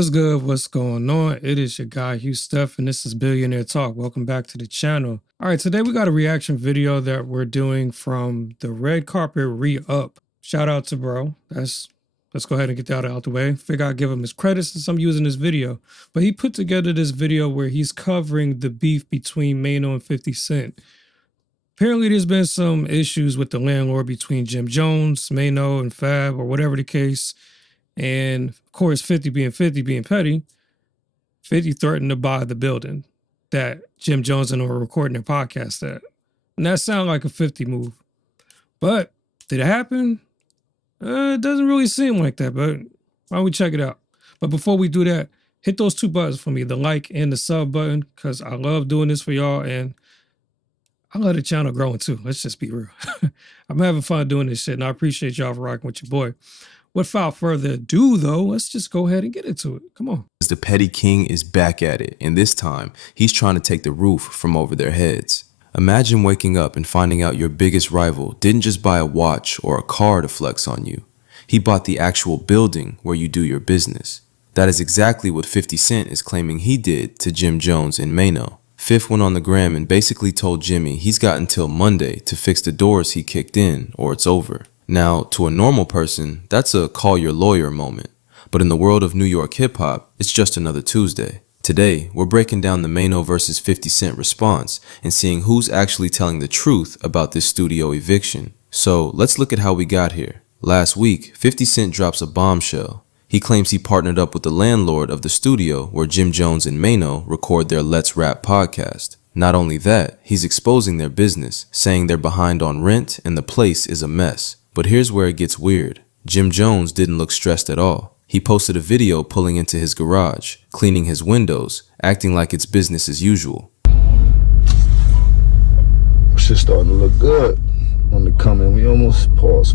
What's good? What's going on? It is your guy, Hugh Steph, and this is Billionaire Talk. Welcome back to the channel. All right, today we got a reaction video that we're doing from the red carpet re-up. Shout out to bro. Let's go ahead and get that out the way. Figure I'd give him his credit since I'm using this video. But he put together this video where he's covering the beef between Maino and 50 Cent. Apparently, there's been some issues with the landlord between Jim Jones, Maino, and Fab, or whatever the case. And of course, 50 being petty, 50 threatened to buy the building that Jim Jones and I were recording their podcast at. And that sounded like a 50 move. But did it happen? It doesn't really seem like that, but why don't we check it out? But before we do that, hit those two buttons for me, the like and the sub button, because I love doing this for y'all, and I love the channel growing too. Let's just be real. I'm having fun doing this shit, and I appreciate y'all for rocking with your boy. Without further ado, though, let's just go ahead and get into it. Come on. The petty king is back at it, and this time, he's trying to take the roof from over their heads. Imagine waking up and finding out your biggest rival didn't just buy a watch or a car to flex on you. He bought the actual building where you do your business. That is exactly what 50 Cent is claiming he did to Jim Jones and Maino. Fifth went on the gram and basically told Jimmy he's got until Monday to fix the doors he kicked in, or it's over. Now, to a normal person, that's a call your lawyer moment. But in the world of New York hip-hop, it's just another Tuesday. Today, we're breaking down the Maino versus 50 Cent response and seeing who's actually telling the truth about this studio eviction. So, let's look at how we got here. Last week, 50 Cent drops a bombshell. He claims he partnered up with the landlord of the studio where Jim Jones and Maino record their Let's Rap podcast. Not only that, he's exposing their business, saying they're behind on rent and the place is a mess. But here's where it gets weird. Jim Jones didn't look stressed at all. He posted a video pulling into his garage, cleaning his windows, acting like it's business as usual. Shit's starting to look good on the coming. We almost pause.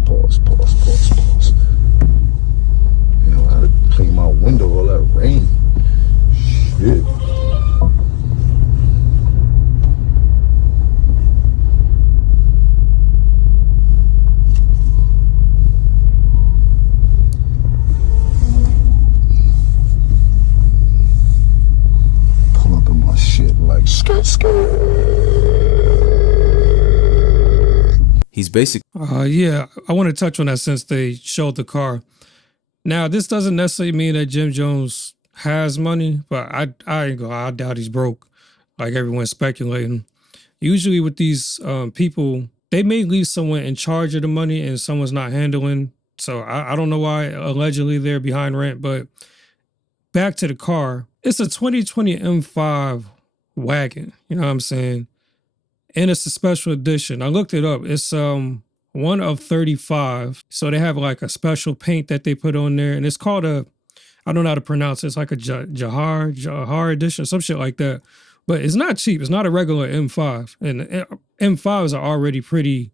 You know, I had to clean my window, all that rain. Shit. Like skirt. He's basically Yeah, I want to touch on that since they showed the car. Now, this doesn't necessarily mean that Jim Jones has money, but I doubt he's broke, like everyone's speculating. Usually with these people, they may leave someone in charge of the money and someone's not handling. So I don't know why allegedly they're behind rent, but back to the car. It's a 2020 M5 wagon, you know what I'm saying? And it's a special edition. I looked it up. It's one of 35. So they have like a special paint that they put on there, and it's called I don't know how to pronounce it. It's like a Jahar edition, some shit like that. But it's not cheap. It's not a regular M5. And M5s are already pretty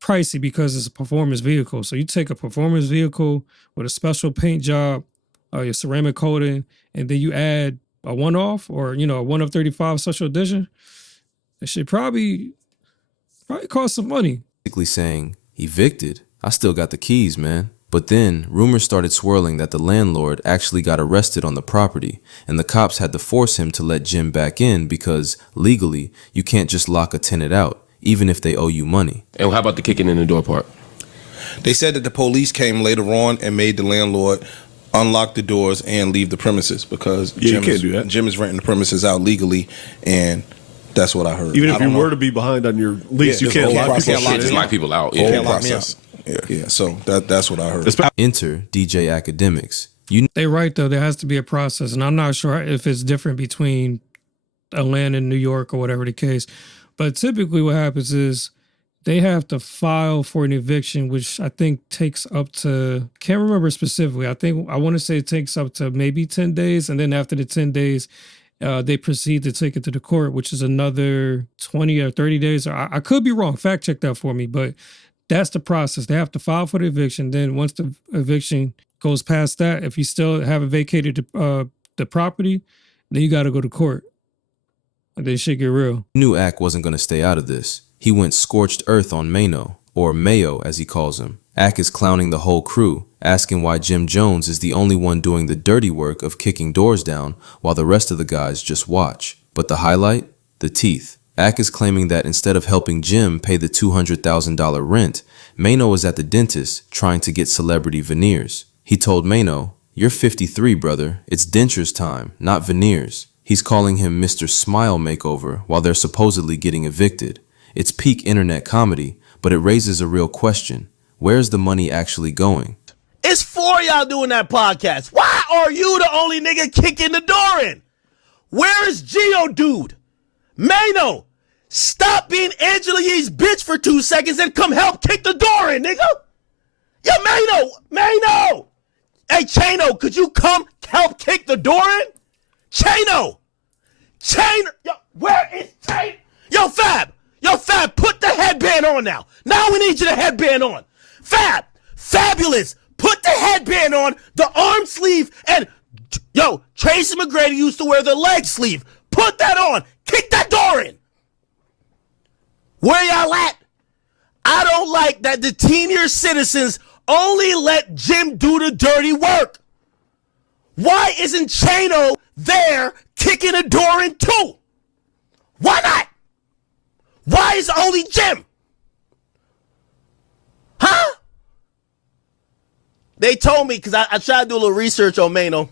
pricey because it's a performance vehicle. So you take a performance vehicle with a special paint job, your ceramic coating, and then you add a one-off or, you know, a one of 35 special edition, it should probably cost some money. basically saying, evicted? I still got the keys, man. But then, rumors started swirling that the landlord actually got arrested on the property, and the cops had to force him to let Jim back in because, legally, you can't just lock a tenant out, even if they owe you money. And how about the kicking in the door part? They said that the police came later on and made the landlord unlock the doors and leave the premises because Jim is renting the premises out legally, and that's what I heard. Even if you were to be behind on your lease, you can't lock people out. You can't lock me out. Yeah. So that's what I heard. Enter DJ Academics. They're right, though. There has to be a process, and I'm not sure if it's different between Atlanta and New York or whatever the case. But typically what happens is they have to file for an eviction, which I think takes up to, can't remember specifically. I want to say it takes up to maybe 10 days. And then after the 10 days, they proceed to take it to the court, which is another 20 or 30 days. I could be wrong. Fact check that for me. But that's the process. They have to file for the eviction. Then once the eviction goes past that, if you still haven't vacated the property, then you got to go to court. And then shit get real. Knew Ack wasn't going to stay out of this. He went scorched earth on Maino, or Mayo as he calls him. Ack is clowning the whole crew, asking why Jim Jones is the only one doing the dirty work of kicking doors down while the rest of the guys just watch. But the highlight? The teeth. Ack is claiming that instead of helping Jim pay the $200,000 rent, Maino is at the dentist trying to get celebrity veneers. He told Maino, "You're 53, brother. It's dentures time, not veneers." He's calling him Mr. Smile Makeover while they're supposedly getting evicted. It's peak internet comedy, but it raises a real question. Where's the money actually going? It's for y'all doing that podcast. Why are you the only nigga kicking the door in? Where is Geo, dude? Maino, stop being Angela Yee's bitch for 2 seconds and come help kick the door in, nigga. Yo, Maino. Hey, Chano, could you come help kick the door in? Chano, yo, where is Chano? Yo, Fab, put the headband on now. Now we need you to headband on. Fabulous, put the headband on, the arm sleeve, and yo, Tracy McGrady used to wear the leg sleeve. Put that on. Kick that door in. Where y'all at? I don't like that the senior citizens only let Jim do the dirty work. Why isn't Chano there kicking a door in too? Why not? Why is it only Jim? Huh? They told me, because I tried to do a little research on Maino.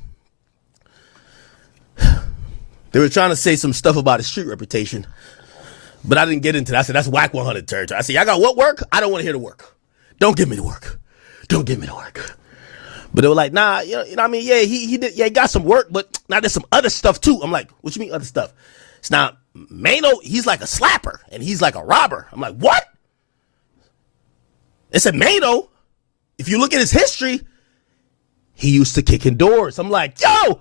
They were trying to say some stuff about his street reputation, but I didn't get into that. I said, that's whack 100 territory. I said, y'all got what work? I don't want to hear the work. Don't give me the work. Don't give me the work. But they were like, nah, you know what I mean? Yeah, he did. Yeah, he got some work, but now there's some other stuff too. I'm like, what you mean other stuff? It's not Maino. He's like a slapper and he's like a robber. I'm like, what? They said Maino, if you look at his history, he used to kick in doors. I'm like, yo,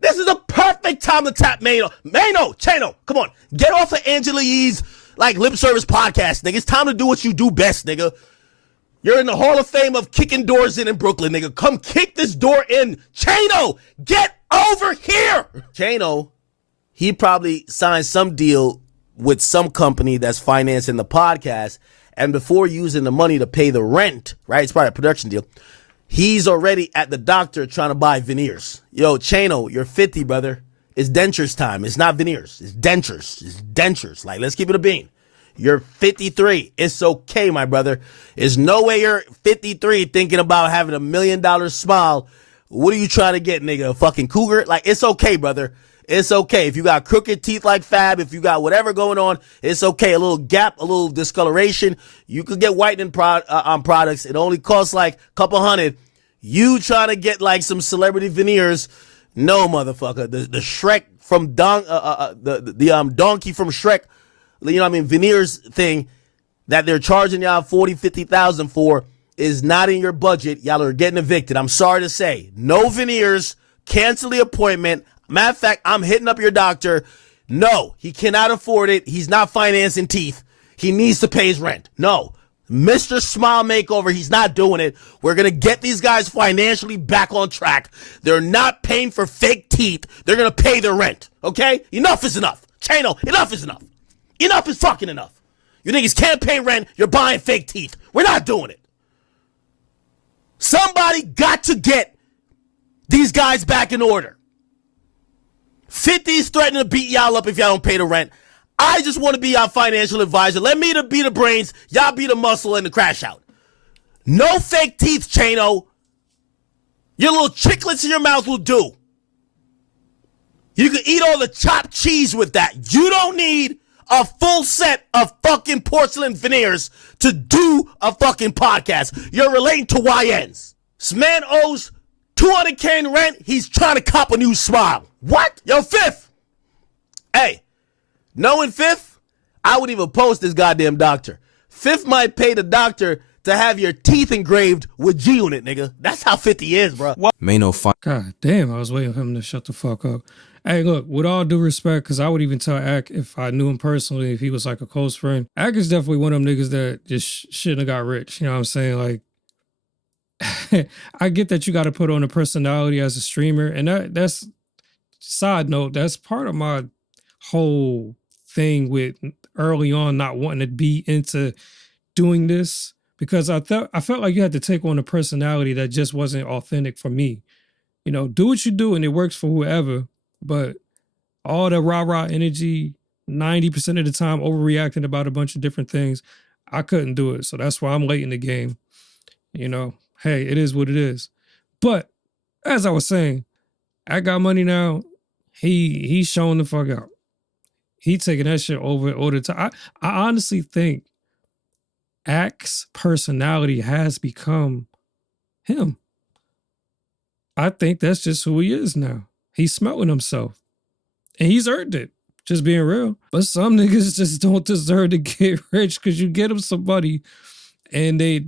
this is a perfect time to tap Maino. Chano, come on. Get off of Angela Yee's lip service podcast, nigga. It's time to do what you do best, nigga. You're in the Hall of Fame of kicking doors in Brooklyn, nigga. Come kick this door in. Chano, get over here. Chano, he probably signed some deal with some company that's financing the podcast, and before using the money to pay the rent, right, it's probably a production deal, he's already at the doctor trying to buy veneers. Yo, Chano, you're 50, brother. It's dentures time. It's not veneers. It's dentures. It's dentures. Let's keep it a bean. You're 53. It's okay, my brother. There's no way you're 53 thinking about having $1 million smile. What are you trying to get, nigga? A fucking cougar? It's okay, brother. It's okay. If you got crooked teeth like Fab, if you got whatever going on, it's okay. A little gap, a little discoloration. You could get whitening on products. It only costs a couple $100. You trying to get some celebrity veneers? No, motherfucker. The Shrek from the donkey from Shrek, you know what I mean, veneers thing that they're charging y'all 40, 50,000 for is not in your budget. Y'all are getting evicted. I'm sorry to say. No veneers. Cancel the appointment. Matter of fact, I'm hitting up your doctor. No, he cannot afford it. He's not financing teeth. He needs to pay his rent. No. Mr. Smile Makeover, he's not doing it. We're going to get these guys financially back on track. They're not paying for fake teeth. They're going to pay their rent. Okay? Enough is enough. Chano, enough is enough. Enough is fucking enough. You niggas can't pay rent. You're buying fake teeth. We're not doing it. Somebody got to get these guys back in order. 50's threatening to beat y'all up if y'all don't pay the rent. I just want to be your financial advisor. Let me be the brains. Y'all be the muscle and the crash out. No fake teeth, Chano. Your little chiclets in your mouth will do. You can eat all the chopped cheese with that. You don't need a full set of fucking porcelain veneers to do a fucking podcast. You're relating to YNs. This man owes $200K in rent. He's trying to cop a new smile. What? Yo, Fifth. Hey, knowing Fifth, I would even post this goddamn doctor. Fifth might pay the doctor to have your teeth engraved with G on it, nigga. That's how 50 is, bro. Maino God damn, I was waiting for him to shut the fuck up. Hey, look, with all due respect, because I would even tell Ak if I knew him personally, if he was a close friend. Ak is definitely one of them niggas that just shouldn't have got rich. You know what I'm saying? I get that you got to put on a personality as a streamer, and that's side note. That's part of my whole thing with early on not wanting to be into doing this, because I felt like you had to take on a personality that just wasn't authentic for me. You know, do what you do and it works for whoever, but all the rah-rah energy, 90% of the time overreacting about a bunch of different things, I couldn't do it. So that's why I'm late in the game. You know, hey, it is what it is. But as I was saying, I got money now. He's showing the fuck out. He taking that shit over all the time. I honestly think Axe personality has become him. I think that's just who he is now. He's smelling himself. And he's earned it, just being real. But some niggas just don't deserve to get rich because you get them some money and they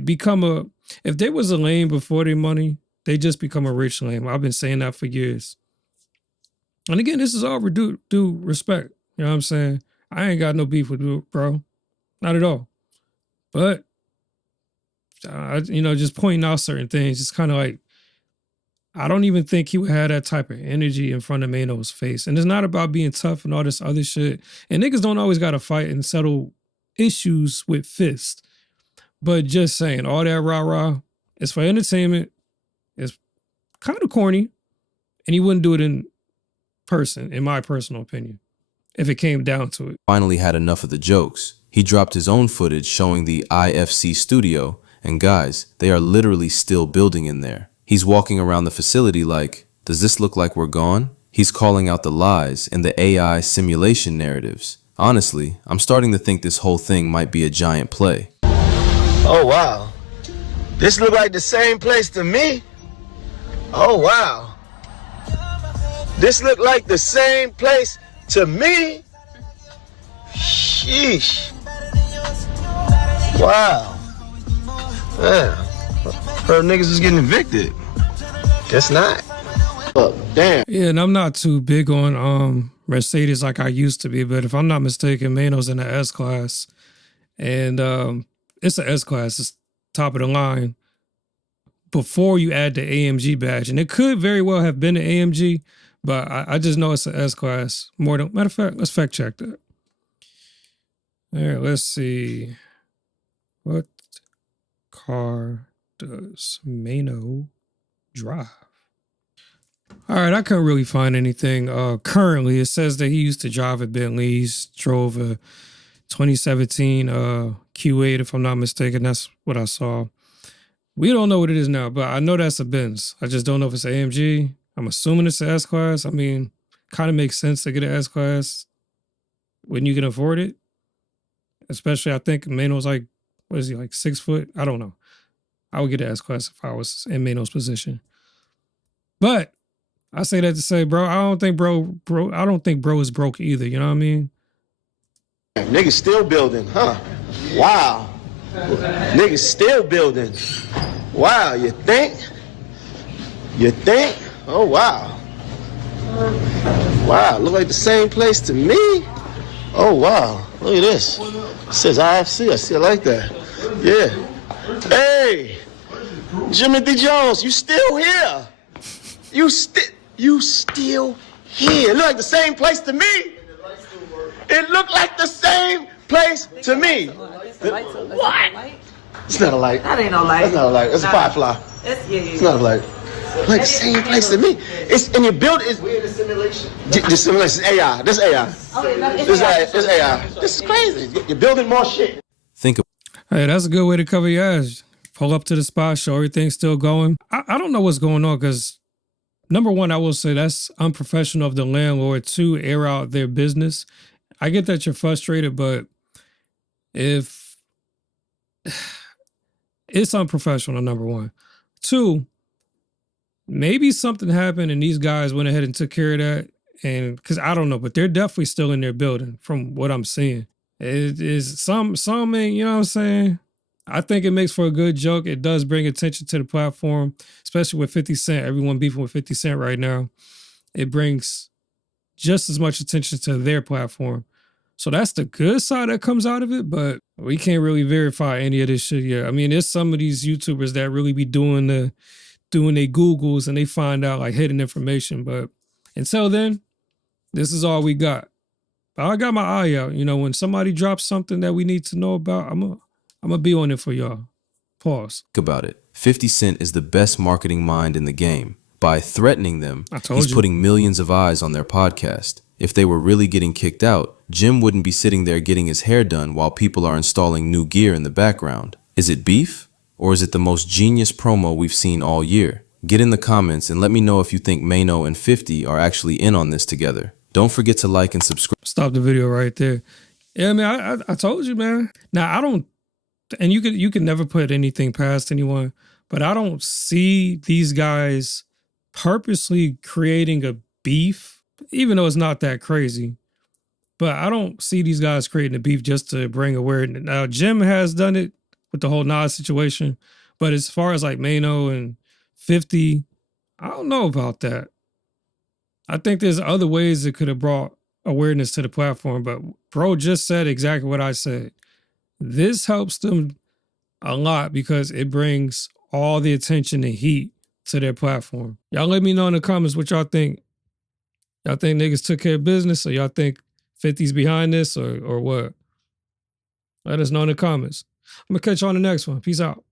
become a, if they was a lame before their money, they just become a rich lame. I've been saying that for years. And again, this is all due respect. You know what I'm saying? I ain't got no beef with you, bro. Not at all. But, just pointing out certain things, it's kind of like, I don't even think he would have that type of energy in front of Maino's face. And it's not about being tough and all this other shit. And niggas don't always got to fight and settle issues with fists. But just saying, all that rah-rah, it's for entertainment. It's kind of corny. And he wouldn't do it in person, in my personal opinion, if it came down to it. Finally had enough of the jokes. He dropped his own footage showing the IFC studio. And guys, they are literally still building in there. He's walking around the facility like, does this look like we're gone? He's calling out the lies and the AI simulation narratives. Honestly, I'm starting to think this whole thing might be a giant play. Oh, wow. This look like the same place to me. Oh, wow. This look like the same place to me. Sheesh. Wow. Man, heard niggas was getting evicted. Guess not. Oh, damn. Yeah, and I'm not too big on Mercedes like I used to be, but if I'm not mistaken, Maino's in the S-Class. And it's an S-Class. It's top of the line before you add the AMG badge. And it could very well have been an AMG, but I just know it's an S-Class. Matter of fact, let's fact check that. All right, let's see. What car does Maino drive? All right, I couldn't really find anything currently. It says that he used to drive a Bentley's, drove a 2017 Q8, if I'm not mistaken. That's what I saw. We don't know what it is now, but I know that's a Benz. I just don't know if it's an AMG. I'm assuming it's an S-Class. I mean, kind of makes sense to get an S-Class when you can afford it. Especially, I think Maino's like, what is he, like 6 foot? I don't know. I would get an S-Class if I was in Maino's position. But I say that to say, bro, I don't think bro is broke either. You know what I mean? Niggas still building, huh? Wow. Niggas still building. Wow, you think? You think? Oh, wow. Wow, look like the same place to me. Oh, wow. Look at this. It says IFC. I see it like that. Yeah. Hey, Jimmy D. Jones, you still here? You still here. It look like the same place to me. It looked like the same place to me. What? It's not a light. That ain't no light. That's not a light. It's a firefly. It's not a light. Like the same place to me. It's and your build is we're in a simulation. The simulation is AI. This AI. This AI. This is crazy. You're building more shit. Think of Hey, that's a good way to cover your ass. Pull up to the spot, show everything's still going. I don't know what's going on because, number one, I will say that's unprofessional of the landlord to air out their business. I get that you're frustrated, but if it's unprofessional, number one. Two, maybe something happened and these guys went ahead and took care of that. And because I don't know, but they're definitely still in their building from what I'm seeing. It is some, you know what I'm saying? I think it makes for a good joke. It does bring attention to the platform, especially with 50 Cent. Everyone beefing with 50 Cent right now. It brings just as much attention to their platform. So that's the good side that comes out of it, but we can't really verify any of this shit yet. I mean, there's some of these YouTubers that really be doing their Googles and they find out like hidden information. But until then, this is all we got. But I got my eye out. You know, when somebody drops something that we need to know about, I'm I'm gonna be on it for y'all. Pause. Think about it. 50 Cent is the best marketing mind in the game. By threatening them, he's putting millions of eyes on their podcast. If they were really getting kicked out, Jim wouldn't be sitting there getting his hair done while people are installing new gear in the background. Is it beef? Or is it the most genius promo we've seen all year? Get in the comments and let me know if you think Maino and 50 are actually in on this together. Don't forget to like and subscribe. Stop the video right there. Yeah, man, I told you, man. Now, I don't, and you can never put anything past anyone, but I don't see these guys purposely creating a beef, even though it's not that crazy. But I don't see these guys creating a beef just to bring awareness. Now, Jim has done it with the whole Nas situation, but as far as like Maino and 50, I don't know about that. I think there's other ways it could have brought awareness to the platform, but bro just said exactly what I said. This helps them a lot because it brings all the attention and heat to their platform. Y'all let me know in the comments what y'all think. Y'all think niggas took care of business, or y'all think 50's behind this, or what? Let us know in the comments. I'm gonna catch you on the next one. Peace out.